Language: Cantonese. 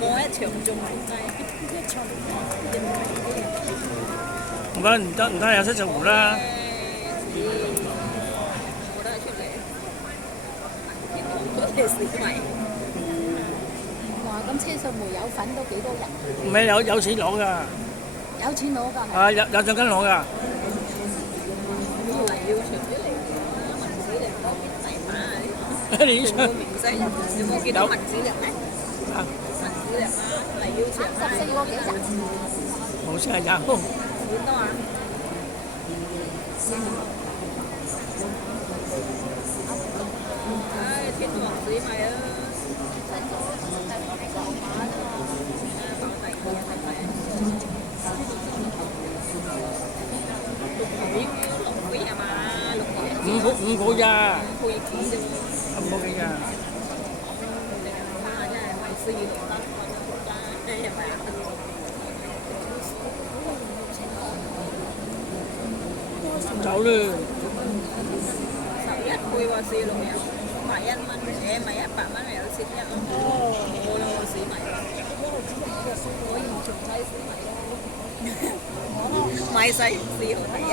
摸一場仲唔制，一場唔該唔得有七隻湖啦。我都係出嚟，見到好多嘅市民。哇！咁車上沒有份都幾多人？唔係有錢攞㗎。有錢攞㗎係。啊有獎金攞㗎。嚟要長啲嚟文子嚟嗰邊大把啊！你全部明星，有冇見到文子人咧？啊文子人啊，黎耀祥啊14個幾咋？好似係有。幾多啊？唉，天王子咪啊！六倍啊嘛，六倍。五倍咋？五倍幾啫喎？五倍幾咋？啊，真係為事業啦，係咪啊？走啦！11倍喎，46有51蚊，咪100蚊咪有蝕一咯。冇咯，市民。可以重睇市民咯。買細市號第一。